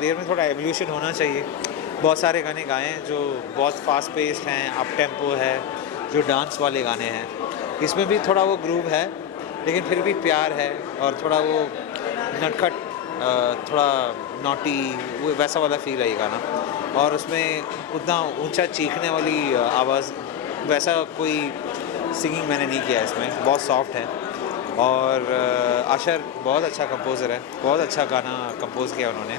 Career में थोड़ा evolution होना चाहिए। बहुत सारे गाने गाए हैं जो बहुत फास्ट पेस्ड हैं, अप टेम्पो है, जो डांस वाले गाने हैं। इसमें भी थोड़ा वो ग्रूव है, लेकिन फिर भी प्यार है और थोड़ा वो नटखट, थोड़ा नॉटी, वो वैसा वाला फील है ये गाना। और उसमें उतना ऊंचा चीखने वाली आवाज़, वैसा कोई सिंगिंग मैंने नहीं किया इसमें, बहुत सॉफ्ट है। और आशर बहुत अच्छा कंपोज़र है, बहुत अच्छा गाना कंपोज़ किया उन्होंने।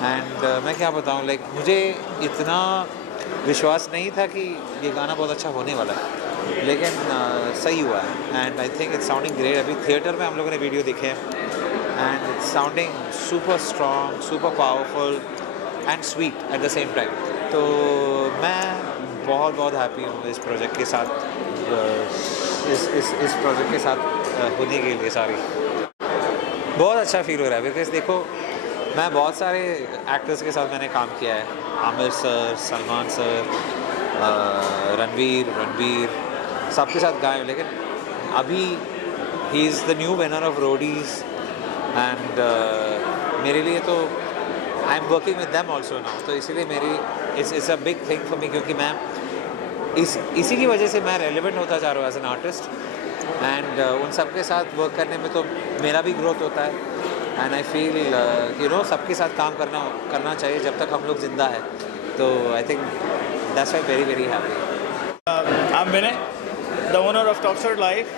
एंड मैं क्या बताऊँ, लाइक मुझे इतना विश्वास नहीं था कि ये गाना बहुत अच्छा होने वाला है, लेकिन सही हुआ है। And I think it's sounding great. अभी थिएटर में हम लोगों ने वीडियो देखे हैं and it's sounding super strong, super powerful and sweet at the same time. तो मैं बहुत बहुत हैप्पी हूँ इस प्रोजेक्ट के साथ, इस प्रोजेक्ट के साथ होने के लिए। सारी बहुत अच्छा फील हो रहा है, बिकॉज देखो मैं बहुत सारे एक्टर्स के साथ मैंने काम किया है, आमिर सर, सलमान सर, रणवीर, सबके साथ गाए, लेकिन अभी he is the new winner of Roadies. And मेरे लिए तो I am working with them also now, तो इसीलिए मेरी it's a big thing for me, क्योंकि मैं इसी की वजह से मैं रेलिवेंट होता जा रहा हूँ एज एन आर्टिस्ट। एंड उन सब के साथ वर्क करने में तो मेरा भी ग्रोथ होता है। And I feel you know सबके साथ काम करना चाहिए जब तक हम लोग जिंदा है। तो I think that's why very very happy. I'm Vinay, the owner of Top Shot Live.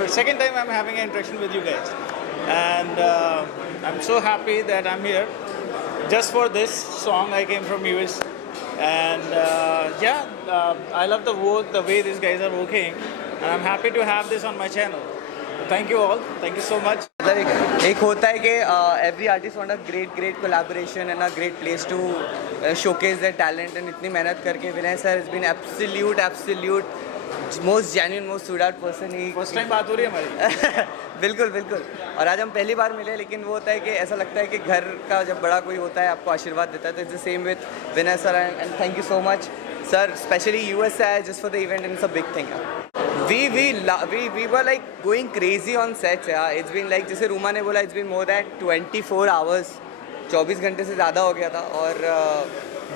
The second time I'm having an interaction with you guys, and I'm so happy that I'm here. Just for this song, I came from US, and I love the way these guys are working, and I'm happy to have this on my channel. Thank you all. Thank you so much. एक होता है कि every artist want a great collaboration and a great place to showcase their talent. And इतनी मेहनत करके Vinay sir has been absolute most genuine, most sweet art person. ही first time बात हो रही है हमारी। बिल्कुल। और आज हम पहली बार मिले, लेकिन वो होता है कि ऐसा लगता है कि घर का जब बड़ा कोई होता है आपको आशीर्वाद देता है, तो it's the same with Vinay sir. And thank you so much sir, specially US से आए just for the event, and it's a big thing. We were like going crazy on sets, yeah. It's been like, जैसे रूमा ने बोला, it's been more than 24 hours, 24 घंटे से ज़्यादा हो गया था। और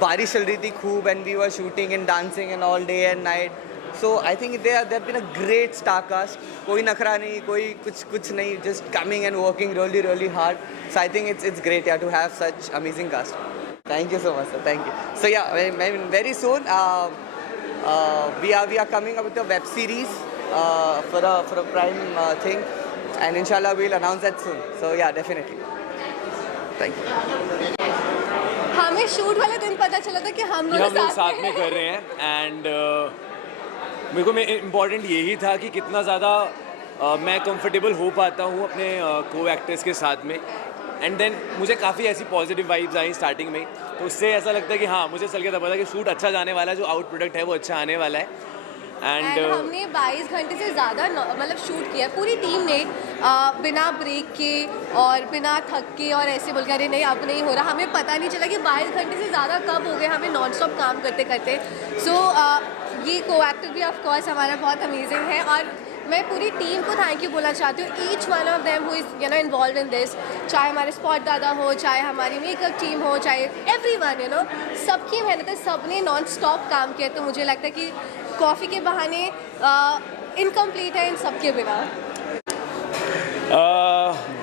बारिश चल रही थी खूब, and we were shooting and dancing and all day and night. So I think they have been a great star cast. कोई नखरा नहीं, कोई कुछ नहीं, just coming and working really hard. So I think it's great, yeah, to have such amazing cast. Thank you so much, sir. Thank you. So yeah, very soon we are coming up with a web series for a prime thing, and inshallah we'll announce that soon. So yeah, definitely. Thank you. हमें shoot वाले दिन पता चला था कि हम लोग साथ में कर रहे हैं। एंड मेरे को इम्पॉर्टेंट यही था कि कितना ज़्यादा मैं कंफर्टेबल हो पाता हूँ अपने को एक्टर्स के साथ में। एंड देन मुझे काफ़ी ऐसी पॉजिटिव वाइब्स आई स्टार्टिंग में, तो उससे ऐसा लगता है कि हाँ, मुझे चल के पता कि शूट अच्छा जाने वाला है, जो आउट प्रोडक्ट है वो अच्छा आने वाला है। एंड हमने 22 घंटे से ज़्यादा मतलब शूट किया, पूरी टीम ने, बिना ब्रेक के और बिना थक के, और ऐसे बोल के अरे नहीं अब नहीं हो रहा। हमें पता नहीं चला कि 22 घंटे से ज़्यादा कब हो गए हमें नॉन स्टॉप काम करते। सो ये को एक्टर भी ऑफ कोर्स हमारा बहुत अमेजिंग है, और मैं पूरी टीम को थैंक यू बोलना चाहती हूँ। Each one of them who is involve in this, चाहे हमारे स्पॉट दादा हो, चाहे हमारी मेकअप टीम हो, चाहे एवरीवन, सबकी मेहनत है, सबने नॉन स्टॉप काम किया। तो मुझे लगता है कि कॉफ़ी के बहाने इनकम्प्लीट है इन सबके बिना।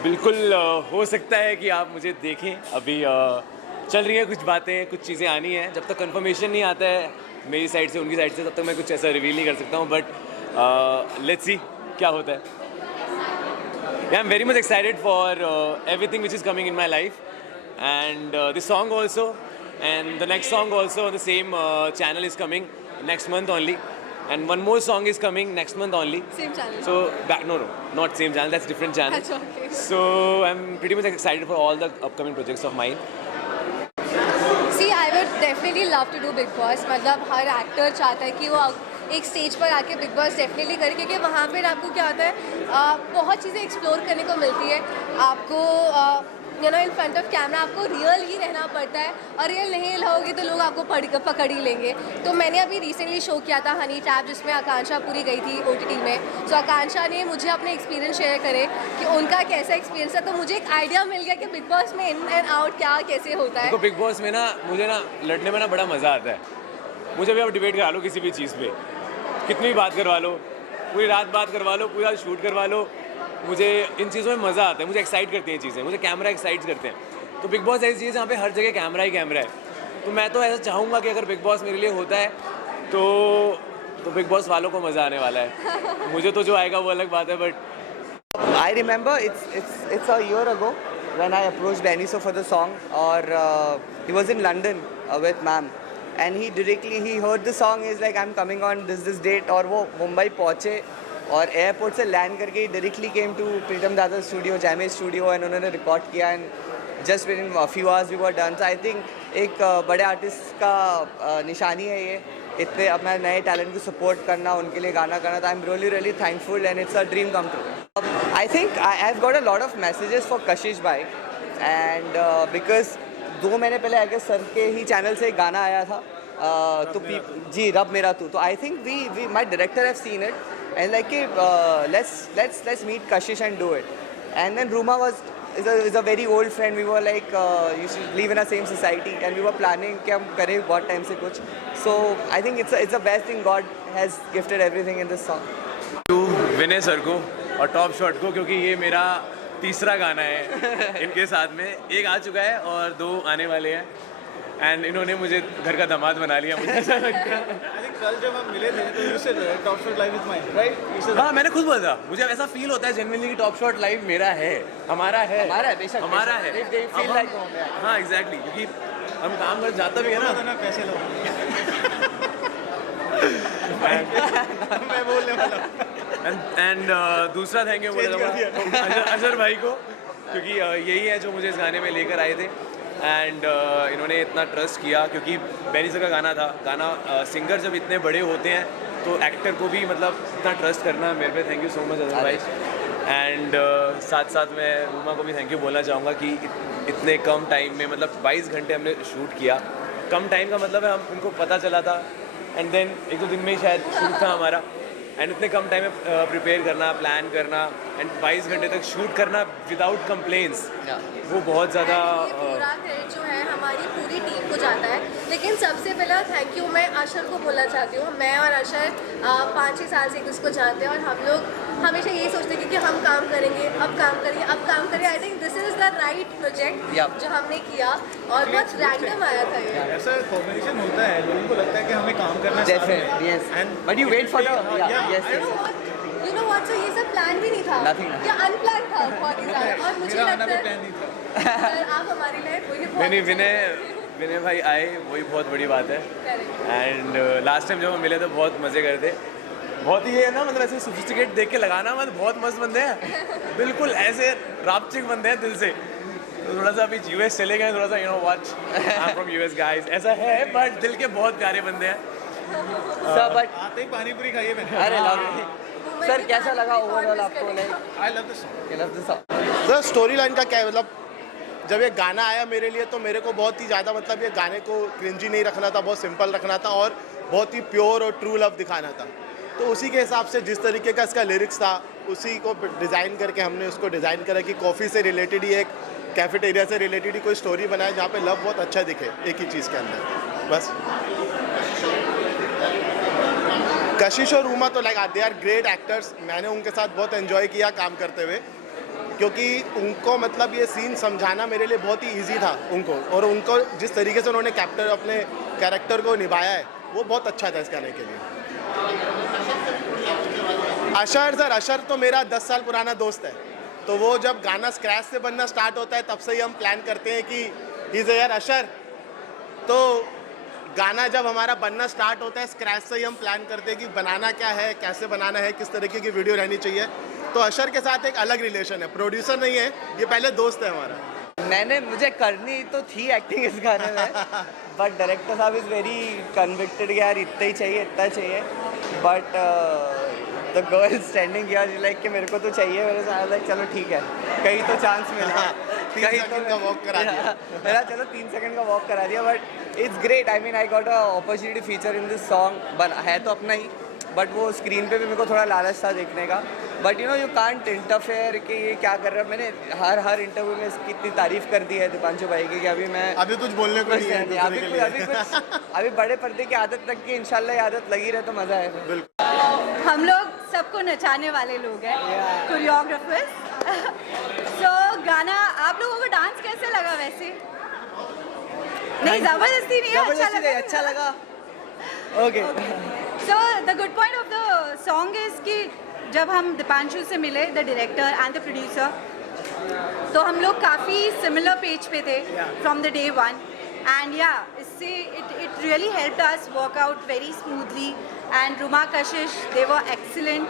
बिल्कुल हो सकता है कि आप मुझे देखें, अभी चल रही है कुछ बातें, कुछ चीज़ें आनी हैं। जब तक कंफर्मेशन नहीं आता है मेरी साइड से, उनकी साइड से, तब तक मैं कुछ ऐसा रिवील नहीं कर सकता हूँ। बट लेट्स सी क्या होता है। I am very much excited for everything which is coming in my life, and this song also, and the next song also on the same channel is coming next month only, and one more song is coming next month only. Same channel. So no, not same channel, that's different channel. That's okay. So I'm pretty much excited for all the upcoming projects of mine. See, I would definitely love to do Big Boss. मतलब हर actor चाहता है कि वो एक stage पर आके big boss definitely करे, क्योंकि वहाँ पर आपको क्या होता है, बहुत चीज़ें एक्सप्लोर करने को मिलती है। आपको you know in front of camera आपको रियल ही रहना पड़ता है, और रियल नहीं रहोगे तो लोग आपको पकड़ ही लेंगे। तो मैंने अभी रिसेंटली शो किया था हनी ट्रैप, जिसमें आकांक्षा पूरी गई थी OTT में। सो आकांक्षा ने मुझे अपने एक्सपीरियंस शेयर करे कि उनका कैसा एक्सपीरियंस है, तो मुझे एक आइडिया मिल गया कि बिग बॉस में इन एंड आउट क्या कैसे होता है। देखो बिग बॉस में ना मुझे ना लड़ने में ना बड़ा मज़ा आता है। मुझे भी आप डिबेट करा लो किसी भी चीज़ पे, कितनी भी बात करवा लो, पूरी रात बात करवा लो, पूरा शूट करवा लो, मुझे इन चीज़ों में मज़ा आता है। मुझे एक्साइट करती हैं चीज़ें, मुझे कैमरा एक्साइट करते हैं। तो बिग बॉस ऐसी चीज़ है जहाँ पे हर जगह कैमरा ही कैमरा है। तो मैं तो ऐसा चाहूँगा कि अगर बिग बॉस मेरे लिए होता है तो बिग बॉस वालों को मज़ा आने वाला है। मुझे तो जो आएगा वो अलग बात है, but I remember it's a year ago when I approached Benny for the song, or he was in London with ma'am, and he heard the song. He's like, I'm coming on this date, और वो मुंबई पहुँचे और airport से land करके directly came to प्रीतम दादा studio, जैमे studio, and उन्होंने record किया, and just within few hours we were done. I think एक बड़े आर्टिस्ट का निशानी है ये, इतने अपना नए टैलेंट को सपोर्ट करना, उनके लिए गाना करना। तो I am really thankful and it's a dream come true. I think I have got a lot of messages for कशिश भाई, एंड बिकॉज 2 महीने पहले आई गेस सर के ही चैनल से एक गाना आया था, तो जी रब मेरा तू। तो I think we my director have seen it and like let's meet Kashish and do it. And then Ruma is a very old friend. We were like you should live in a same society, and we were planning कि हम करें बहुत time से कुछ. So I think it's the best thing. God has gifted everything in this song. To Vinay sir को और top shot को, क्योंकि ये मेरा तीसरा गाना है इनके साथ में। एक आ चुका है और 2 आने वाले हैं, एंड इन्होंने मुझे घर का दामाद बना लिया। मुझे ऐसा लगता है। I think कल जब हम मिले थे तो you said Top Shot Live is mine, right? You said हाँ, मैंने खुद बोला। मुझे ऐसा फील होता है जेन्युइनली कि टॉप शॉट लाइव मेरा है, हमारा है, बेशक हमारा है। They feel like home, yeah. हाँ एग्जैक्टली, क्योंकि हम काम कर जाता भी है ना। ना पैसे लो। मैं बोलने वाला। एंड दूसरा थैंक यू बोला जाऊँगा अजहर भाई को, क्योंकि यही है जो मुझे इस गाने में लेकर आए थे। एंड इन्होंने इतना ट्रस्ट किया, क्योंकि बेनी सर का गाना था। सिंगर जब इतने बड़े होते हैं तो एक्टर को भी मतलब इतना ट्रस्ट करना मेरे पे। Thank you so much Azhar भाई। एंड साथ साथ मैं रूमा को भी थैंक यू बोलना चाहूँगा कि इतने कम टाइम में, मतलब 22 घंटे हमने शूट किया। कम टाइम का मतलब है हम उनको पता चला था, एंड देन 1-2 दिन में ही शायद शूट था हमारा, एंड इतने कम टाइम में प्रिपेयर करना, प्लान करना, एंड 22 घंटे तक शूट करना विदाउट कंप्लेंट्स, वो बहुत ज़्यादा पूरा क्रेडिट जो है हमारी पूरी टीम को जाता है। लेकिन सबसे पहला थैंक यू मैं अशर को बोलना चाहती हूँ। मैं और अशर 5-6 साल से एक दूसरे को जानते हैं, और हम लोग हमेशा यही सोचते हैं कि हम काम करेंगे, अब काम करेंगे, अब काम करेंगे। I think this is the right project जो हमने किया, और बहुत रैंडम आया था ये। ऐसा कॉम्बिनेशन होता है, लोगों को लगता है कि हमें काम करना है। Definitely, yes. But you wait for the yes. You know what, so ये सब प्लान भी नहीं था, Nothing. ये अनप्लान था बहुत ही ज़्यादा। और मुझे मेरा लगता आना भी है प्लान नहीं था। सर, आप हमारे लिए वही बहुत नहीं, विनय भाई आए, वही बहुत बड़ी बात है। एंड लास्ट टाइम जब हम मिले तो बहुत मज़े करे थे। बहुत ही ये है ना, मतलब ऐसे सोफिस्टिकेट देख के लगाना, मतलब बहुत मस्त बंदे हैं, बिल्कुल ऐसे रापचिक बंदे हैं दिल से। तो थोड़ा सा अभी यूएस चले गए, थोड़ा सा you know what, I am from US guys, ऐसा है, बट दिल के बहुत प्यारे बंदे हैं। Sir, but आते ही पानी पूरी खाइए मैंने। अरे lovely. सर कैसा लगा ओवरऑल आपको? Like I love this song. I love this song. Sir story line का क्या है, मतलब जब ये गाना आया मेरे लिए तो मेरे को बहुत ही ज़्यादा, मतलब ये गाने को क्रिंजी नहीं रखना था, बहुत सिंपल रखना था और बहुत ही प्योर और ट्रू लव दिखाना था। तो उसी के हिसाब से जिस तरीके का इसका लिरिक्स था उसी को डिज़ाइन करके हमने उसको डिज़ाइन करा कि कॉफ़ी से रिलेटेड ही, एक कैफेटेरिया से रिलेटेड ही कोई स्टोरी बनाए जहाँ पे लव बहुत अच्छा दिखे एक ही चीज़ के अंदर। बस कशिश और रूमा तो like they are great actors. मैंने उनके साथ बहुत एंजॉय किया काम करते हुए, क्योंकि उनको मतलब ये सीन समझाना मेरे लिए बहुत ही इजी था उनको, और उनको जिस तरीके से उन्होंने अपने कैरेक्टर को निभाया है वो बहुत अच्छा था इस गाने के लिए। अशर तो मेरा 10 साल पुराना दोस्त है, तो वो जब गाना स्क्रैच से बनना स्टार्ट होता है तब से ही हम प्लान करते हैं कि ही इज़ यार अशर। तो गाना जब हमारा बनना स्टार्ट होता है स्क्रैच से ही हम प्लान करते हैं कि बनाना क्या है, कैसे बनाना है, किस तरीके की वीडियो रहनी चाहिए। तो अशर के साथ एक अलग रिलेशन है, प्रोड्यूसर नहीं है ये, पहले दोस्त है हमारा। मुझे करनी तो थी एक्टिंग इस गाने में, बट डायरेक्टर साहब इज़ वेरी कन्विक्टेड यार इतना ही चाहिए, इतना चाहिए। बट द गर्ल स्टैंडिंग यार लाइक कि मेरे को तो चाहिए, मेरे साथ लाइक चलो ठीक है, कहीं तो चांस मिला। 3 सेकंड का वॉक करा दिया। मेरा चलो 3 सेकंड का वॉक करा दिया, but it's great. I mean I got a opportunity feature in this song, है तो अपना ही, बट वो स्क्रीन पे भी मेरे को थोड़ा लालच था देखने का। But you know you can't interfere कि ये क्या कर रहा है। मैंने हर इंटरव्यू में इसकी इतनी तारीफ कर दी है दीपांशु भाई की कि अभी मैं अभी कुछ बोलने को नहीं है दूसरे के लिए। अभी बड़े पर्दे की आदत तक की इंशाल्लाह ये आदत लगी रहे तो मज़ा है। हम लोग सबको नचाने वाले लोग हैं, कोरियोग्राफर्स। सो गाना आप लोगों को डांस कैसे लगा वैसे? नहीं, जबरदस्ती नहीं है, अच्छा लगा। Okay. So the good point of the song is कि जब हम दीपांशु से मिले, the director and the producer, तो हम लोग काफ़ी सिमिलर पेज पे थे from the day one. And या इससे it really helped us work out very smoothly. And Ruma Kashish, they were excellent.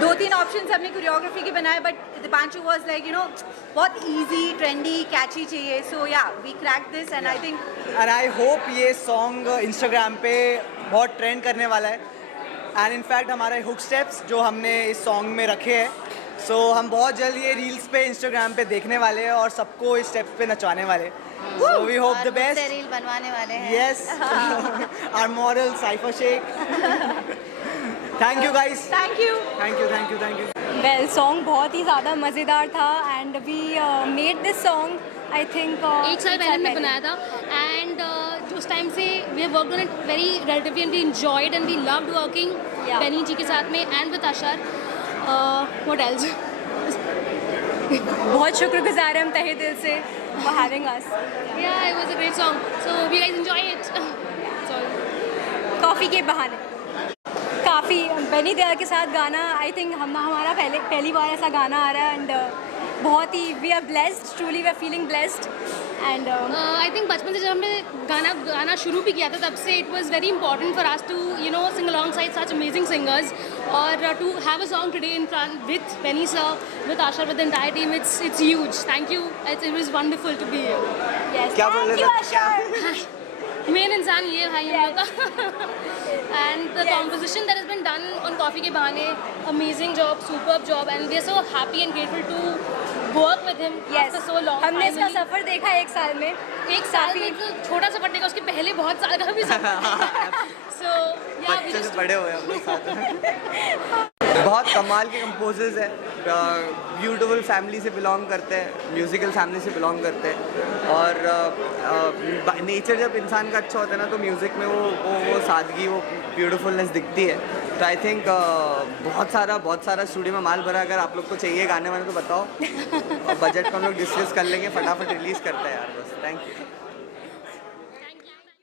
2-3 options हमने कोरियोग्राफी के बनाए, but Deepanshu was like you know बहुत इजी, ट्रेंडी, कैची चाहिए। सो या we crack this and I think and I hope ये song Instagram पे बहुत trend करने वाला है। एंड इनफैक्ट हमारे हुक स्टेप्स जो हमने इस सॉन्ग में रखे हैं, सो हम बहुत जल्द ये रील्स पे इंस्टाग्राम पे देखने वाले हैं और सबको इस स्टेप्स पे नचवाने वाले। So we hope the best. Reel बनवाने वाले हैं। यस, आवर मॉडल साइफर Shaikh. Thank you guys. Thank you. Thank you, thank you, thank you. Well, song बहुत ही ज़्यादा मज़ेदार था and we made this song I think 1 साल पहले हमने बनाया था एंड उस टाइम से we have worked on it very relatively and we enjoyed and we loved working Benny ji के साथ में and with Usher. What else? बहुत शुक्रगुजार हैं हम तहे दिल से for having us. Yeah it was a great song, so we guys enjoy it. Coffee के बहाने काफ़ी बेनी दयाल के साथ गाना, आई थिंक हमारा पहली बार ऐसा गाना आ रहा है एंड बहुत ही we are blessed, truly we are feeling blessed. And I think बचपन से जब हमने गाना शुरू भी किया था तब से it was very important for us to you know sing alongside such amazing singers और to have a song today in front with Benny sir, with Asha, with the entire team, it's huge. Thank you, it was wonderful to be here. Yes, क्या बोल thank you रहे थे? आशा। Main इंसान ये भाई हम लोग का and the composition that has been done on coffee के बहाने, amazing job, superb job and we are so happy and grateful to work with him after so long. हमने इसका सफ़र देखा 1 साल में। 1 साल में तो छोटा सफर देखा, उसके पहले बहुत साल का भी सफर। सो या वी बच्चे से जस्ट बड़े हुए हम लोग साथ में। बहुत कमाल के कंपोजर्स हैं, ब्यूटीफुल फैमिली से बिलोंग करते हैं, म्यूज़िकल फैमिली से बिलोंग करते हैं और नेचर जब इंसान का अच्छा होता है ना तो म्यूज़िक में वो सादगी, वो ब्यूटीफुलनेस दिखती है। तो आई थिंक बहुत सारा स्टूडियो में माल भरा। अगर आप लोग को चाहिए गाने वाने तो बताओ और बजट को हम लोग डिस्कस कर लेंगे, फटाफट रिलीज़ करते हैं यार, बस। Thank you.